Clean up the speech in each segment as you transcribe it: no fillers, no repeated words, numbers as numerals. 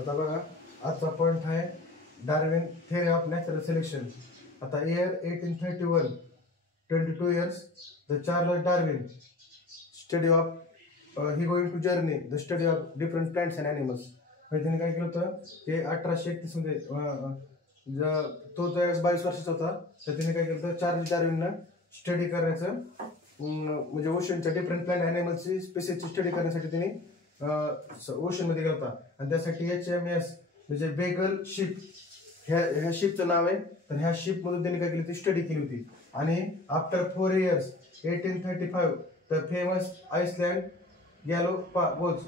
आता बघा आजचा पॉइंट आहे Darwin theory of natural selection. आता year 1831, 22 years, the Charles Darwin study of he going to journey the study of different plants and animals. म्हणजे त्यांनी काय केलं होतं ते 1831 मध्ये तो त्यावेळेस 22 वर्षाचा होता. तर त्याने काय केलं होतं चार्लस डार्विननं स्टडी करायचं म्हणजे ओशनच्या डिफरंट प्लांट ॲनिमल्सची स्पेसिसची स्टडी करण्यासाठी त्यांनी ओशनमध्ये गेला होता. आणि त्यासाठी HMS म्हणजे बेगल शिप ह्या शिपचं नाव आहे. तर ह्या शिपमधून त्यांनी काय केली ती स्टडी केली होती. आणि after 4 years 1835 the famous island Galapagos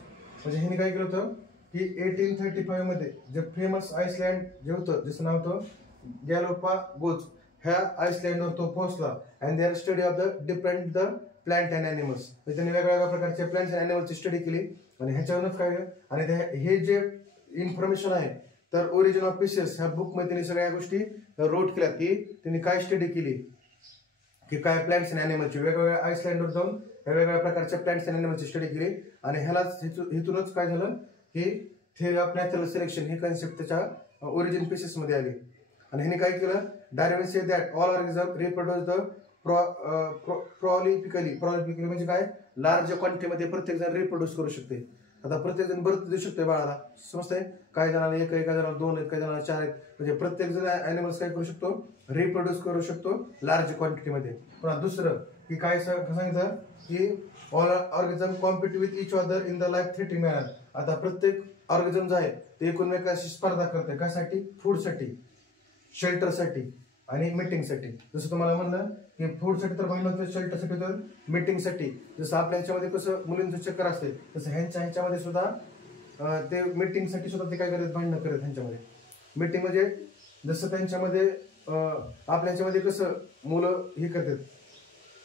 म्हणजे ह्याने काय केलं होतं की 1835 मध्ये जे फेमस आइसलँड जे होतं ज्याचं नाव होतं गॅलोपागोस ह्या आइसलँडवर तो पोहोचला. And there study of the different the plant and animals म्हणजे त्यांनी वेगवेगळ्या प्रकारचे प्लांट्स अँड ॲनिमल्सची स्टडी केली. आणि ह्याच्यावरूनच काय आणि हे जे इन्फॉर्मेशन आहे तर ओरिजिन ऑफ स्पीसीज ह्या बुकमध्ये त्यांनी सगळ्या गोष्टी रोट केल्या की त्यांनी काय स्टडी केली की काय प्लांट्स अँड ॲनिमल्सची वेगवेगळ्या आइसलँडवर जाऊन वेगवेगळ्या प्रकारच्या प्लांट्स अँड ॲनिमल्सची स्टडी केली. आणि ह्यालाच हेतूनच काय झालं की थेअरी ऑफ नॅचरल सिलेक्शन ही कन्सेप्ट त्याच्या ओरिजिन स्पीसीजमध्ये आली. आणि ह्याने काय केलं Darwin said that all organism reproduce the prolifically म्हणजे काय लार्ज क्वांटिटीमध्ये प्रत्येक जण रिप्रोड्यूस करू शकते. आता प्रत्येक जण बर्थ देऊ शकते बाळाला समजतंय. काही जणांना 1 काही जणांना 2 आहेत काही जणांना 4 आहेत म्हणजे प्रत्येक जण ॲनिमल्स काय करू शकतो रिप्रोड्यूस करू शकतो लार्ज क्वांटिटीमध्ये. पुन्हा दुसरं की काय सांगितलं की all organism compete with each other in the life threatening manner. आता प्रत्येक ऑर्गॅनिझम जो आहे ते एकमेकांशी स्पर्धा करते कशासाठी फूडसाठी शेल्टरसाठी आणि मीटिंगसाठी. जसं तुम्हाला म्हणलं की फूडसाठी तर भांडण होतं शेल्टरसाठी तर मीटिंगसाठी. जसं आपल्या ह्याच्यामध्ये कसं मुलींचं चक्कर असते तसं ह्याच्यामध्ये सुद्धा ते मीटिंगसाठी सुद्धा ते काय करतात भांडणं करत ह्यांच्यामध्ये. मीटिंग म्हणजे जसं त्यांच्यामध्ये आपल्या ह्याच्यामध्ये कसं मुलं हे करतात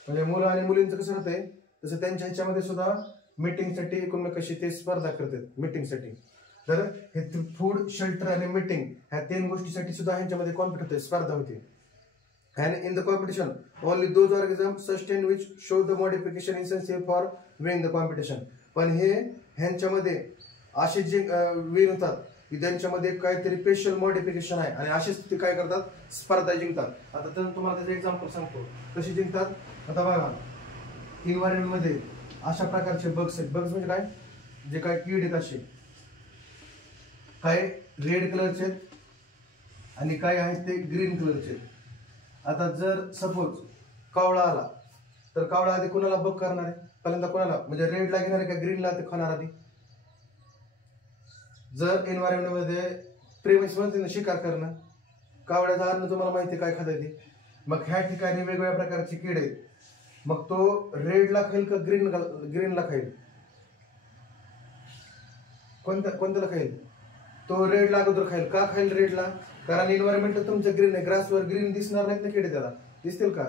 म्हणजे मुलं आणि मुलींचं कसं राहतंय तसं त्यांच्या ह्याच्यामध्ये सुद्धा मीटिंगसाठी एकमेकाशी ते स्पर्धा करतात मीटिंगसाठी. तर हे फूड शेल्टर आणि मीटिंग ह्या 3 गोष्टीसाठी सुद्धा ह्यांच्यामध्ये कॉम्पिट होते स्पर्धा होते. And in the competition, only those organisms sustain which show the modification essential for winning the competition. पण हे ह्यांच्यामध्ये असे जे विन होतात की त्यांच्यामध्ये काहीतरी स्पेशल मॉडिफिकेशन आहे आणि असेच ते काय करतात स्पर्धा जिंकतात. आता तर तुम्हाला त्याचं एक्झाम्पल सांगतो कशी जिंकतात. आता बघा इन्व्हायरमेंटमध्ये अशा प्रकारचे बग्स आहेत. बग्स म्हणजे काय जे काय कीड आहेत असे काय रेड कलरचे आहेत आणि काय आहेत ते ग्रीन कलरचे आहेत. आता जर सपोज कावळा आला तर कावळा आधी कोणाला बग करणार आहे पहिल्यांदा कोणाला म्हणजे रेडला घेणार आहे का ग्रीनला ते खाणार आधी. जर एन्व्हायरमेंटमध्ये प्रेमिस म्हणते ना शिकार करणं कावळ्याचं अन्न तुम्हाला माहिती काय खात ते. मग ह्या ठिकाणी वेगवेगळ्या प्रकारची कीड आहेत. मग तो रेडला खाईल का ग्रीनला खाईल कोणत्याला खाईल तो रेडला अगोदर खाईल. का खाईल रेडला कारण एन्व्हायरमेंट तुमचं ग्रीन आहे. ग्रासवर ग्रीन दिसणार नाहीत ना किडे त्याला दिसतील का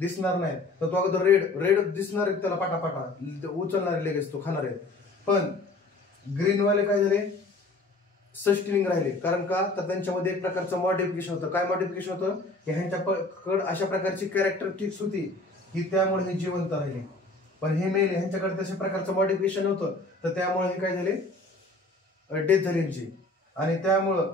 दिसणार नाही. तर तो अगोदर रेड दिसणार आहे त्याला पाटापाटा उचलणारे लगेच तो खाणार आहे. पण ग्रीनवाले काय झाले सस्टेनिंग राहिले कारण का तर त्यांच्यामध्ये एक प्रकारचं मॉडिफिकेशन होतं. काय मॉडिफिकेशन होतं की ह्यांच्याकडे अशा प्रकारची कॅरेक्टरिस्टिक्स होती की त्यामुळे हे जिवंत राहिले. पण हे मेले ह्यांच्याकडे तशा प्रकारचं मॉडिफिकेशन होतं तर त्यामुळे हे काय झाले डेथ झाली यांची. आणि त्यामुळं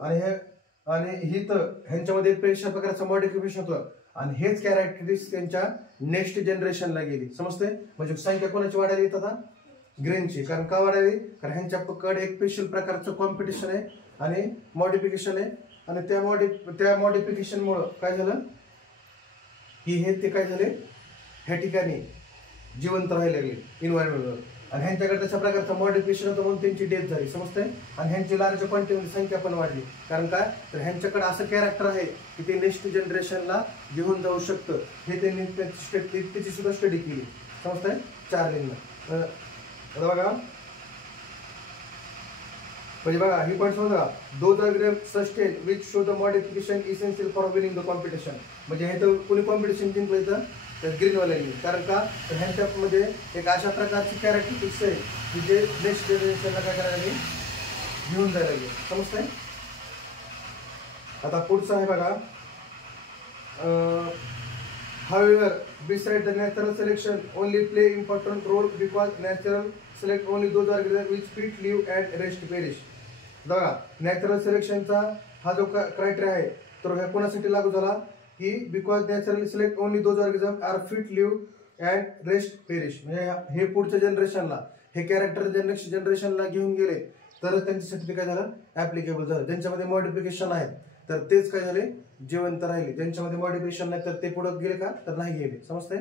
आणि ही तर ह्यांच्यामध्ये एक प्रकारचं मॉडिफिकेशन होतं आणि हेच कॅरेक्टरिस्टिक्स त्यांच्या नेक्स्ट जनरेशनला गेली समजते. म्हणजे संख्या कोणाची वाढायला येत आता ग्रीनची. कारण का वाढायली कारण ह्यांच्याकडे एक स्पेशल प्रकारचं कॉम्पिटिशन आहे आणि मॉडिफिकेशन आहे. आणि त्या मॉडिफिकेशनमुळं काय झालं की हे ते काय झाले ह्या ठिकाणी जिवंत राहायला लागले इन्व्हायरमेंटवर. आणि ह्यांच्याकडे तशा प्रकारचं मॉडिफिकेशन होतं म्हणून त्यांची डेथ झाली समजतंय. आणि ह्यांची लार्ज क्वांटिटीमध्ये संख्या पण वाढली कारण काय तर ह्यांच्याकडे असं कॅरेक्टर आहे की ते नेक्स्ट जनरेशनला घेऊन जाऊ शकतं. हे त्यांनी त्याची सुद्धा स्टडी केली समजतंय चार्लिननं. बघा म्हणजे बघा ही पॉईंट बघा those organism sustain which show the modification essential for winning the competition. म्हणजे हे तर कोणी कॉम्पिटिशन जिंकलं तर ग्रीनवाल्यांनी कारण का तर ह्यांच्यामध्ये एक अशा प्रकारची कॅरेक्टरिस्टिक्स आहे की जे नेक्स्ट जनरेशनला काय करायला लागेल घेऊन जायला लागेल समजतंय. आता पुढचं आहे बघा however besides the natural selection only play important role because natural select only those organisms which fit live and rest perish. बघा नॅचरल सिलेक्शनचा हा जो क्रायटेरिया आहे तर ह्या कोणासाठी लागू झाला की because naturally select only those organism are fit live and rest perish, म्हणजे हे पुढच्या जनरेशनला हे कॅरेक्टर जनरेशनला घेऊन गेले तर त्यांच्यासाठी ते काय झालं ऍप्लिकेबल झालं. ज्यांच्यामध्ये मॉडिफिकेशन आहेत तर तेच काय झाले जिवंत राहिले, ज्यांच्यामध्ये मॉडिफिकेशन नाही तर ते पुढे गेले का तर नाही गेले. समजतंय.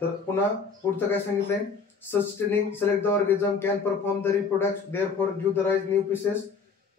तर पुन्हा पुढचं काय सांगितलंय sustaining select the organism can perform the reproduction therefore give the rise new pieces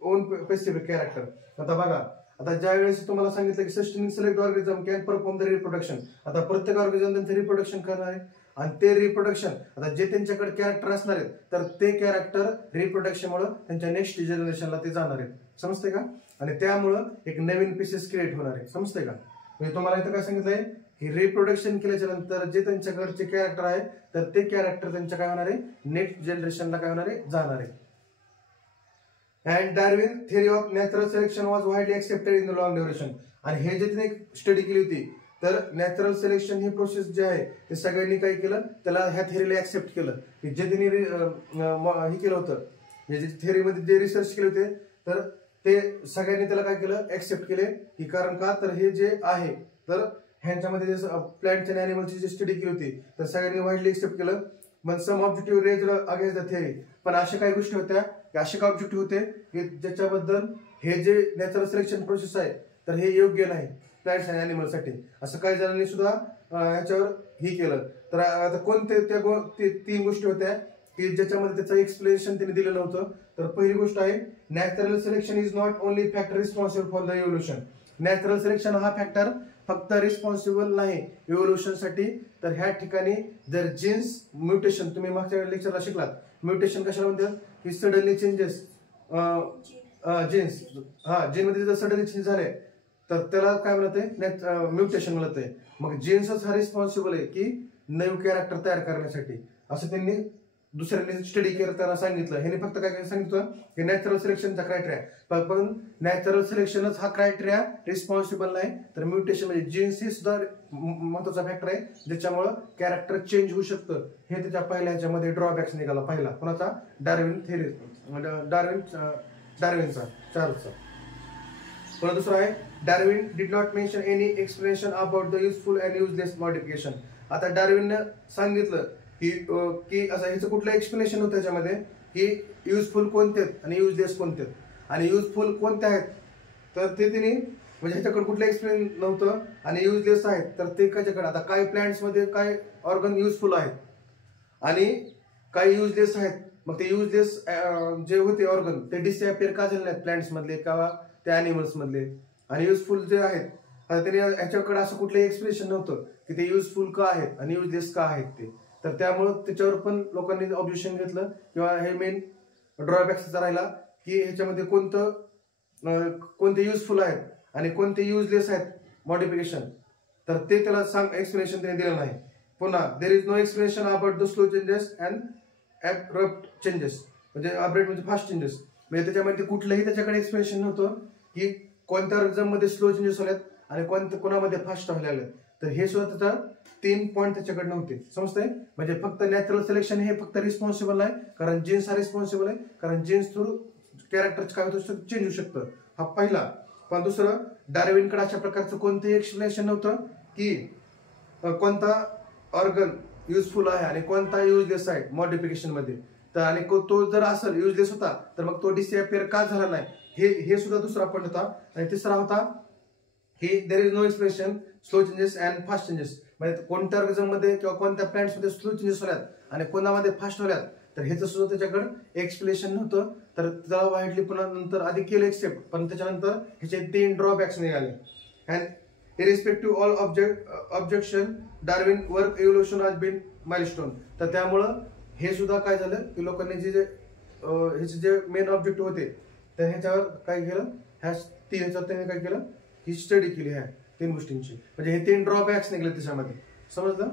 on specific character. आता बघा आता ज्या वेळेस तुम्हाला सांगितलं की sustaining select organism can perform the reproduction, आता प्रत्येक ऑर्गॅनिझम त्यांचं रिप्रोडक्शन करणार आहे आणि ते रिप्रोडक्शन आता जे त्यांच्याकडे कॅरेक्टर असणार आहेत तर ते कॅरेक्टर रिप्रोडक्शनमुळे त्यांच्या नेक्स्ट जनरेशनला ते जाणार आहेत. समजते का. आणि त्यामुळं एक नवीन पीसेस क्रिएट होणार आहे. समजते का. म्हणजे तुम्हाला इथं काय सांगितलंय की रिप्रोडक्शन केल्याच्या नंतर जे त्यांच्याकडचे कॅरेक्टर आहे तर ते कॅरेक्टर त्यांच्या काय होणार आहे नेक्स्ट जनरेशनला काय होणार आहे जाणार आहे. And Darwin theory of natural selection was widely accepted in the long duration. आणि हे जे तिने स्टडी केली होती तर नॅचरल सिलेक्शन ही प्रोसेस जे आहे ते सगळ्यांनी काय केलं त्याला ह्या थिअरीला ऍक्सेप्ट केलं की जे तिने हे केलं होतं जे थिअरीमध्ये जे रिसर्च केले होते तर ते सगळ्यांनी त्याला काय केलं ऍक्सेप्ट केले की कारण का तर हे जे आहे तर ह्यांच्यामध्ये जे प्लांट्स आणि अॅनिमल्सची जी स्टडी केली होती तर सगळ्यांनी वाईडली एक्सेप्ट केलं. मग some objective raise against the theory, पण अशा काही गोष्टी होत्या की असे काय ऑब्जेक्टिव्ह होते की ज्याच्याबद्दल हे जे नॅचरल सिलेक्शन प्रोसेस आहे तर हे योग्य नाही प्लांट्स आणि अॅनिमल्ससाठी. असं काही जणांनी सुद्धा ह्याच्यावर ही केलं. तर आता कोणते त्या 3 गोष्टी होत्या की ज्याच्यामध्ये त्याचं एक्सप्लेनेशन त्यांनी दिलं नव्हतं. तर पहिली गोष्ट आहे natural selection is not only factor responsible for the evolution. Natural selection हा फॅक्टर फक्त रिस्पॉन्सिबल नाही इव्होल्युशनसाठी. तर ह्या ठिकाणी जर जीन्स म्युटेशन तुम्ही मागच्या लेक्चरला शिकलात म्युटेशन कशाला म्हणतात की सडनली चेंजेस जीन्स जीनमध्ये जर सडनली चेंज झाले तर त्याला काय म्हणते म्युटेशन म्हणते. मग जीन्सच हा रिस्पॉन्सिबल आहे की नवीन कॅरेक्टर तयार करण्यासाठी असं त्यांनी दुसऱ्यांनी स्टडी करताना सांगितलं. ह्याने फक्त काय सांगितलं की नॅचरल सिलेक्शनचा क्रायटेरिया, पण नॅचरल सिलेक्शनच हा क्रायटेरिया रिस्पॉन्सिबल नाही तर म्युटेशन म्हणजे जीन्स ही सुद्धा महत्वाचा फॅक्टर आहे ज्याच्यामुळे कॅरेक्टर चेंज होऊ शकतं. हे त्याच्या पहिल्या ह्याच्यामध्ये ड्रॉबॅक्स निघाला पहिला कोणाचा डार्विन थिअरी डार्विनचा चार्ल्सचा. पुन्हा दुसरा आहे Darwin did not mention any explanation about the useful and useless modification. आता डार्विनने सांगितलं की असं ह्याचं कुठलं एक्सप्लेनेशन होतं त्याच्यामध्ये की युजफुल कोणते आहेत आणि युजलेस कोणते आहेत. आणि युजफुल कोणते आहेत तर ते तिने म्हणजे ह्याच्याकडे कुठलं एक्सप्लेन नव्हतं. आणि युजलेस आहेत तर ते कशाकडे आता काही प्लांट्समध्ये काय ऑर्गन युजफुल आहेत आणि काही युजलेस आहेत. मग ते युजलेस जे होते ऑर्गन ते डिसअपिअर का झाले नाहीत प्लांट्स मधले किंवा त्या अॅनिमल्स मधले. आणि युजफुल जे आहेत आता त्याने ह्याच्याकडे असं कुठलंही एक्सप्लेनेशन नव्हतं की ते युजफुल का आहेत आणि युजलेस का आहेत ते. तर त्यामुळं त्याच्यावर पण लोकांनी ऑब्जेक्शन घेतलं किंवा हे मेन ड्रॉबॅक्सचा राहिला की ह्याच्यामध्ये कोणते युजफुल आहेत आणि कोणते युजलेस आहेत मॉडिफिकेशन तर ते त्याला एक्सप्लेनेशन त्याने दिलं नाही. पुन्हा there is no explanation about the slow changes and abrupt changes, म्हणजे अपडेट म्हणजे फास्ट चेंजेस. म्हणजे त्याच्यामध्ये कुठलंही त्याच्याकडे एक्सप्लेनेशन नव्हतं की कोणत्या ऑर्गनमध्ये स्लो चेंजेस झालेत आणि कोणामध्ये फास्ट व्हायला लागलेत. तर हे सुद्धा त्याचा 3 पॉईंट त्याच्याकडे नव्हते. समजतंय. म्हणजे फक्त नॅचरल सिलेक्शन हे फक्त रिस्पॉन्सिबल नाही कारण जीन्स हा रिस्पॉन्सिबल आहे कारण जीन्स थ्रू कॅरेक्टर काय होतं चेंज होऊ शकतं. हा पहिला. पण दुसरं डार्विनकडे अशा प्रकारचं कोणतंही एक्सप्लेनेशन नव्हतं की कोणता ऑर्गन युजफुल आहे आणि कोणता युजलेस आहे मॉडिफिकेशन मध्ये. तर आणि तो जर असेल युजलेस होता तर मग तो डिसअपिअर का झाला नाही हे सुद्धा दुसरा पॉईंट होता. आणि तिसरा होता की there is no explanation slow changes and fast changes, म्हणजे कोणत्या ऑर्गनिझम मध्ये किंवा कोणत्या प्लांट्स मध्ये स्लो चेंजेस होल्यात आणि कोणामध्ये फास्ट होल्यात तर ह्याचं सुद्धा त्याच्याकडे एक्सप्लेनेशन नव्हतं. तर त्याला वाईडली पुन्हा नंतर आधी केलं एक्सेप्ट पण त्याच्यानंतर ह्याचे 3 ड्रॉबॅक्स निघाले. And irrespective all objection Darwin work evolution has been milestone. तर त्यामुळं हे सुद्धा काय झालं की लोकांनी ह्याचे जे मेन ऑब्जेक्टिव्ह होते तर ह्याच्यावर काय केलं ह्या 3 त्यांनी काय केलं ही स्टडी केली ह्या 3 गोष्टींची. म्हणजे हे 3 ड्रॉबॅक्स निघले त्याच्यामध्ये. समजलं.